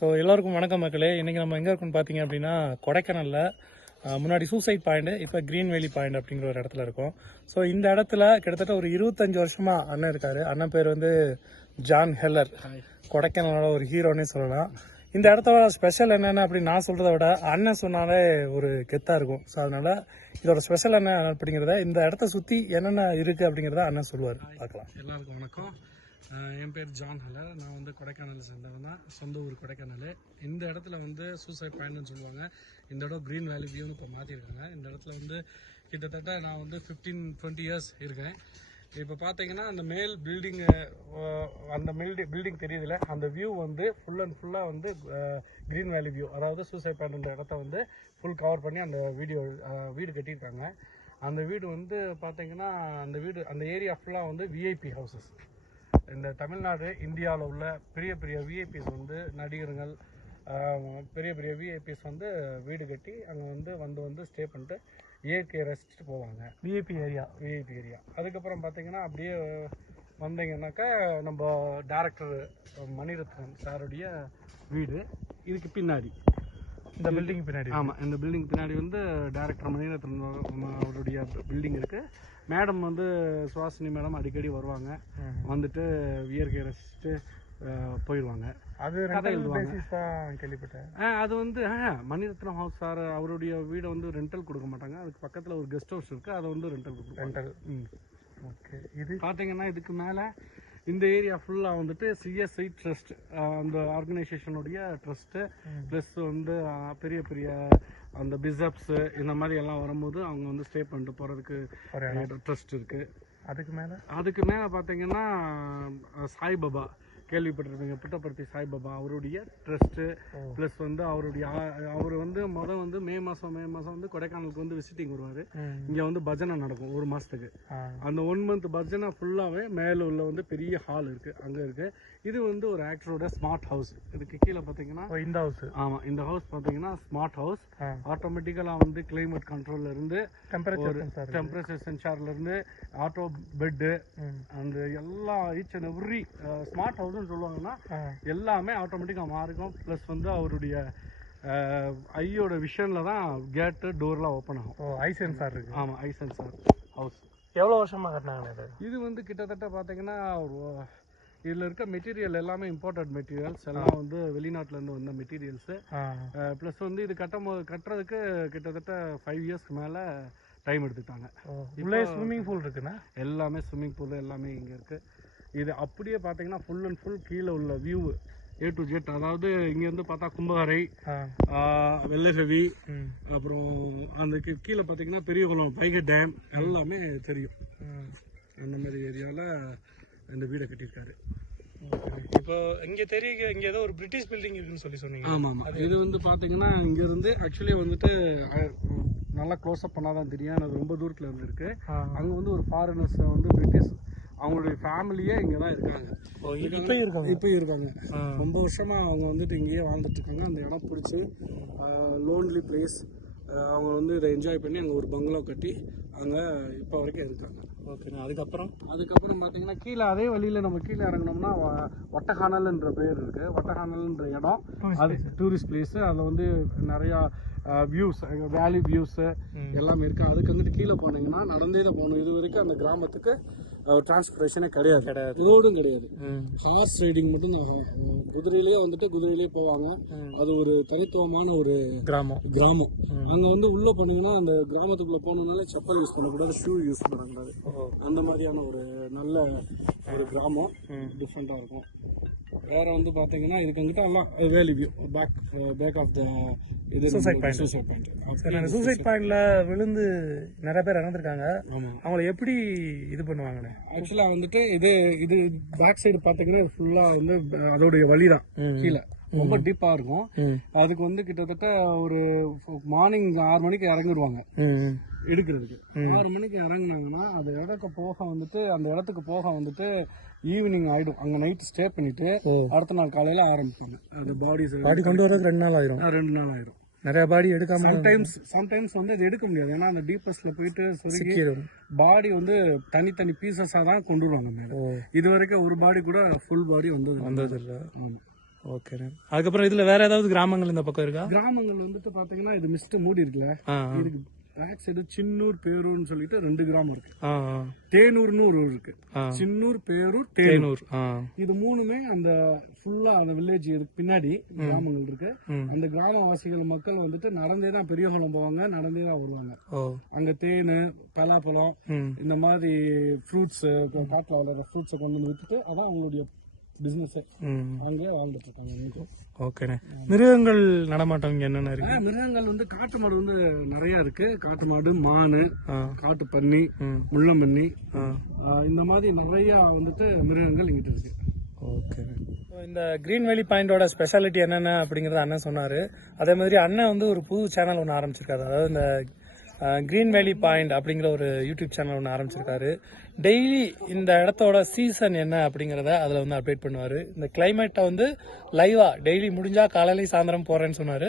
So எல்லோருக்கும் வணக்கம் மக்களே. இன்றைக்கி நம்ம எங்கே இருக்கோம்னு பார்த்தீங்க அப்படின்னா கொடைக்கானலில் முன்னாடி சூசைட் பாயிண்ட், இப்போ கிரீன் வேலி பாயிண்ட் அப்படிங்கிற ஒரு இடத்துல இருக்கோம். ஸோ இந்த இடத்துல கிட்டத்தட்ட ஒரு 25 வருஷமாக அண்ணன் இருக்கார். அண்ணன் பேர் வந்து ஜான் ஹெல்லர். கொடைக்கானலோட ஒரு ஹீரோன்னே சொல்லலாம். இந்த இடத்தோட ஸ்பெஷல் என்னென்ன அப்படின்னு நான் சொல்கிறத விட அண்ணன் சொன்னாலே ஒரு கெத்தாக இருக்கும். ஸோ அதனால் இதோட ஸ்பெஷல் என்ன அப்படிங்கிறத, இந்த இடத்த சுற்றி என்னென்ன இருக்குது அப்படிங்கிறத அண்ணன் சொல்லுவார். பார்க்கலாம். எல்லாருக்கும் வணக்கம். என் பேர் ஜான் ஹெல்லர். நான் வந்து கொடைக்கானல் சேர்ந்தவன் தான். சொந்த ஊர் கொடைக்கானல். இந்த இடத்துல வந்து சூசைட் பாயிண்ட்னு சொல்லுவாங்க. இந்த இடம் க்ரீன் வேலி வியூன்னு இப்போ மாற்றிருக்காங்க. இந்த இடத்துல வந்து கிட்டத்தட்ட நான் வந்து 15-20 இயர்ஸ் இருக்கேன். இப்போ பார்த்தீங்கன்னா அந்த மேல் பில்டிங்கு, அந்த பில்டிங் தெரியுதுல, அந்த வியூ வந்து ஃபுல் அண்ட் ஃபுல்லாக வந்து க்ரீன் வேலி வியூ. அதாவது சூசைட் பாயிண்ட் இடத்த வந்து ஃபுல் கவர் பண்ணி அந்த வீடு கட்டியிருக்காங்க. அந்த வீடு வந்து பார்த்தீங்கன்னா அந்த ஏரியா ஃபுல்லாக வந்து விஐபி ஹவுசஸ். இந்த தமிழ்நாடு, இந்தியாவில் உள்ள பெரிய பெரிய விஐபிஸ் வந்து நடிகர்கள், பெரிய பெரிய விஐபிஸ் வந்து வீடு கட்டி அங்கே வந்து ஸ்டே பண்ணிட்டு இயற்கையை ரசிச்சுட்டு போவாங்க. VIP area. அதுக்கப்புறம் பார்த்தீங்கன்னா அப்படியே வந்தீங்கன்னாக்கா நம்ம டைரக்டர் மணிரத்னம் சாருடைய வீடு இதுக்கு பின்னாடி, இந்த பில்டிங் பின்னாடி. ஆமாம், இந்த பில்டிங் பின்னாடி வந்து டைரக்டர் மணிரத்னம் அவருடைய பில்டிங் இருக்குது. மேடம் வந்து சுவாசினி மேடம் அடிக்கடி வருவாங்க. வந்துட்டு இயற்கையை ரசிச்சுட்டு போயிடுவாங்க. அது கேள்விப்பட்டேன். அது வந்து மணிரத்னம் ஹவுஸ் சார் அவருடைய வீடை வந்து ரெண்டல் கொடுக்க மாட்டாங்க. அதுக்கு பக்கத்தில் ஒரு கெஸ்ட் ஹவுஸ் இருக்குது, அதை வந்து ரெண்டல். ஓகே. இது பார்த்தீங்கன்னா இதுக்கு மேலே இந்த ஏரியா ஃபுல்லாக வந்துட்டு சிஎஸ்ஐ ட்ரஸ்ட், அந்த ஆர்கனைசேஷனுடைய ட்ரஸ்ட்டு, ப்ளஸ் வந்து பெரிய பெரிய அந்த பிஷப்ஸு இந்த மாதிரி எல்லாம் வரும்போது அவங்க வந்து ஸ்டே பண்ணிட்டு போகிறதுக்கு ட்ரஸ்ட் இருக்குது. அதுக்கு மேலே பார்த்தீங்கன்னா சாய்பாபா கேள்விப்பட்டிருப்பீங்க, புட்டபர்த்தி சாய்பாபா, அவருடைய ட்ரஸ்ட்டு. ப்ளஸ் வந்து அவர் வந்து மே மாதம் வந்து கொடைக்கானலுக்கு வந்து விசிட்டிங் வருவார். இங்கே வந்து பஜனை நடக்கும் 1 மாதத்துக்கு. அந்த 1 மந்த் பஜனை ஃபுல்லாகவே மேலே உள்ள வந்து பெரிய ஹால் இருக்குது, அங்கே இருக்குது. இது வந்து ஒரு ஆக்டரோட ஸ்மார்ட் ஹவுஸ். இதுக்கு கீழே பார்த்தீங்கன்னா இந்த ஹவுஸ். ஆமாம், இந்த ஹவுஸ் பார்த்தீங்கன்னா ஸ்மார்ட் ஹவுஸ். ஆட்டோமேட்டிக்கலாக வந்து கிளைமேட் கண்ட்ரோல்ல இருந்து, டெம்பரேச்சர் சென்சார்ல இருந்து, ஆட்டோ பெட்டு, அந்த எல்லா ஈச் அண்ட் எவ்ரி ஸ்மார்ட் ஹவுஸ்ன்னு சொல்லுவாங்கன்னா எல்லாமே ஆட்டோமேட்டிக்காக மாறிக்கும். ப்ளஸ் வந்து அவருடைய ஐயோட விஷன்ல தான் கேட்டு டோர்லாம் ஓப்பன் ஆகும். ஐ சென்சார் இருக்கு. ஆமாம், ஐ சென்சார் ஹவுஸ். எவ்வளோ வருஷமாக கட்டினாங்க? இது வந்து கிட்டத்தட்ட பார்த்தீங்கன்னா இதில் இருக்க மெட்டீரியல் எல்லாமே இம்போர்ட்டட் மெட்டீரியல்ஸ், எல்லாம் வந்து வெளிநாட்டிலேருந்து வந்த மெட்டீரியல்ஸு. ப்ளஸ் வந்து இது கட்டுறதுக்கு கிட்டத்தட்ட 5 இயர்ஸ்க்கு மேலே டைம் எடுத்துட்டாங்க. உள்ளே ஸ்விம்மிங் பூல் இருக்குண்ணா? எல்லாமே ஸ்விம்மிங் பூல் எல்லாமே இங்கே இருக்குது. இது அப்படியே பார்த்தீங்கன்னா ஃபுல் அண்ட் ஃபுல் கீழே உள்ள வியூ A to Z. அதாவது இங்கேருந்து பார்த்தா கும்பகரை, வெள்ளகவி, அப்புறம் அந்த கீழே பார்த்தீங்கன்னா பெரியகுளம், வைகை டேம் எல்லாமே தெரியும். அந்த மாதிரி ஏரியாவில் இந்த வீடை கட்டியிருக்காரு. இப்போ இங்கே இங்கே ஏதோ ஒரு பிரிட்டிஷ் பில்டிங் இருக்குன்னு சொன்னீங்க. ஆமாம், இது வந்து பார்த்தீங்கன்னா இங்கேருந்து ஆக்சுவலி வந்துட்டு நல்லா க்ளோஸ்அப் பண்ணாதான் தெரியும், அது ரொம்ப தூரத்தில் இருந்து இருக்குது. அங்கே வந்து ஒரு ஃபாரினர்ஸ் வந்து பிரிட்டிஷ் அவங்களுடைய ஃபேமிலியே இங்கே தான் இருக்காங்க. இப்போ இருக்காங்க. ரொம்ப வருஷமாக அவங்க வந்துட்டு இங்கேயே வாழ்ந்துட்டு இருக்காங்க. அந்த இடம் பிடிச்சி லோன்லி பிளேஸ், அவங்க வந்து இதை என்ஜாய் பண்ணி அங்கே ஒரு பங்களா கட்டி அங்கே இப்போ வரைக்கும் இருக்காங்க. ஓகேண்ணா. அதுக்கப்புறம் பார்த்தீங்கன்னா கீழே அதே வழியில் நம்ம கீழே இறங்கினோம்னா ஒட்டகானல்ன்ற பேர் இருக்குது. ஒட்டகானல்ன்ற இடம் அது டூரிஸ்ட் பிளேஸு. அதில் வந்து நிறையா வியூஸ், வேலி வியூஸு எல்லாமே இருக்குது. அதுக்கு வந்துட்டு கீழே போனீங்கன்னா நடந்தே தான் போகணும். இது வரைக்கும் அந்த கிராமத்துக்கு டிரான்ஸ்போர்டேஷனே கிடையாது, ரோடும் கிடையாது. ஹார்ஸ் ரைடிங் மட்டும் தான். குதிரையிலேயே போவாங்க. அது ஒரு தனித்துவமான ஒரு கிராமம். அங்கே வந்து உள்ளே போனீங்கன்னா அந்த கிராமத்துக்குள்ளே போகணுன்னாலே செப்பல் யூஸ் பண்ணக்கூடாது, ஷூ யூஸ் பண்ணக்கூடாது. அந்த மாதிரியான ஒரு நல்ல ஒரு கிராமம், டிஃப்ரெண்ட்டாக இருக்கும். வேற வந்து பார்த்தீங்கன்னா இதுக்கு வந்துட்டு எல்லாம் valley view, back of the suicide point. Suicide பாயிண்ட்ல விழுந்து நிறைய பேர் இறந்துருக்காங்க. அவங்களை எப்படி இது பண்ணுவாங்கன்னு ஆக்சுவலாக வந்துட்டு இது பேக் சைடு பார்த்தீங்கன்னா ஃபுல்லாக வந்து அதோடைய வழி தான். கீழே ரொம்ப டீப்பாக இருக்கும். அதுக்கு வந்து கிட்டத்தட்ட ஒரு மார்னிங் 6 மணிக்கு இறங்கிடுவாங்க எடுக்கிறதுக்கு. 6 மணிக்கு இறங்குனாங்கன்னா அந்த இடத்துக்கு போக வந்துட்டு ஈவினிங் ஆயிடும். அங்க நைட் ஸ்டே பண்ணிட்டு அடுத்த நாள் காலையில ஆரம்பிப்பாங்க. அது பாடி கொண்டு வரதுக்கு 2 நாள் ஆயிரும். நிறைய பாடி எடுக்காம சம்டைம்ஸ் வந்து அது எடுக்க முடியாது. ஏன்னா அந்த டீப்பஸ்ட்ல போயிட்டு பாடி வந்து தனித்தனி பீசஸா தான் கொண்டு வருவாங்க. இது வரைக்கும் ஒரு பாடி கூட ஃபுல் பாடி வந்தது இல்லை. ஓகேண்ணே. அதுக்கப்புறம் இதுல வேற ஏதாவது கிராமங்கள் இந்த பக்கம் இருக்கா? கிராமங்கள் வந்துட்டு பாத்தீங்கன்னா இது மிஸ்ட் மூடி இருக்குல்ல, ஆ, இதுக்கு பேக் சைடு சின்னூர் பேரூர்னு சொல்லிட்டு 2 கிராமம் இருக்கு. ஆ, தேனூர்னு ஒரு ஊர் இருக்கு. ஆ. சின்னூர், பேரூர், தேனூர். தேனூர். ஆ, இது மூணுமே அந்த ஃபுல்லா அந்த வில்லேஜ் பின்னாடி கிராமங்கள் இருக்கு. அந்த கிராமவாசிகள் மக்கள் வந்துட்டு நடந்தே தான் பெரியவங்களும் போவாங்க, நடந்தே தான் வருவாங்க. ஓ, அங்க தேனு, பலாப்பழம், ம், இந்த மாதிரி ஃப்ரூட்ஸ், காட்டுல வளர்ற ஃப்ரூட்ஸை கொண்டு வந்து வித்துட்டு அதான் அவங்களுடைய பிசினஸ். ம். அங்கேயே வாழ்ந்துட்டு இருக்காங்க இன்னைக்கு. ஓகேண்ணே. மிருகங்கள் நடமாட்டம் இங்க என்னென்ன இருக்கு? மிருகங்கள் வந்து காட்டு மாடு வந்து நிறைய இருக்கு. காட்டு மாடு, மானு, ஆ, காட்டு பன்னி, ம், முள்ளம்பன்னி, ஆ. இந்த மாதிரி நிறைய வந்துட்டு மிருகங்கள் இங்கிட்டு இருக்கு. ஓகே. இந்த கிரீன் வேலி பாயிண்டோட ஸ்பெஷாலிட்டி என்னென்ன அப்படிங்கறத அண்ணன் சொன்னாரு. அதே மாதிரி அண்ணன் வந்து ஒரு புது சேனல் ஒன்று ஆரம்பிச்சிருக்காரு. அதாவது இந்த கிரீன் வேலி பாயிண்ட் அப்படிங்கிற ஒரு யூடியூப் சேனல் ஒன்று ஆரம்பிச்சிருக்காரு. டெய்லி இந்த இடத்தோட சீசன் என்ன அப்படிங்கறத அதில் வந்து அப்டேட் பண்ணுவார். இந்த கிளைமேட்டை வந்து லைவா டெய்லி முடிஞ்சா காலையிலையும் சாயந்தரம் போறேன்னு சொன்னார்.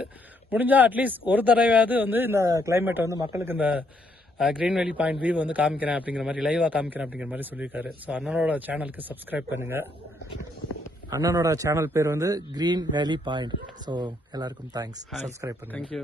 முடிஞ்சா அட்லீஸ்ட் ஒரு தடவையாவது வந்து இந்த கிளைமேட்டை வந்து மக்களுக்கு இந்த கிரீன் வேலி பாயிண்ட் வியூ வந்து காமிக்கிறேன் அப்படிங்கிற மாதிரி லைவா காமிக்கிறேன் அப்படிங்கிற மாதிரி சொல்லியிருக்காரு. ஸோ அண்ணனோட சேனலுக்கு சப்ஸ்கிரைப் பண்ணுங்க. அண்ணனோட சேனல் பேர் வந்து கிரீன் வேலி பாயிண்ட். ஸோ எல்லாருக்கும் தேங்க்ஸ். சப்ஸ்கிரைப் பண்ணுங்க. தேங்க்யூ.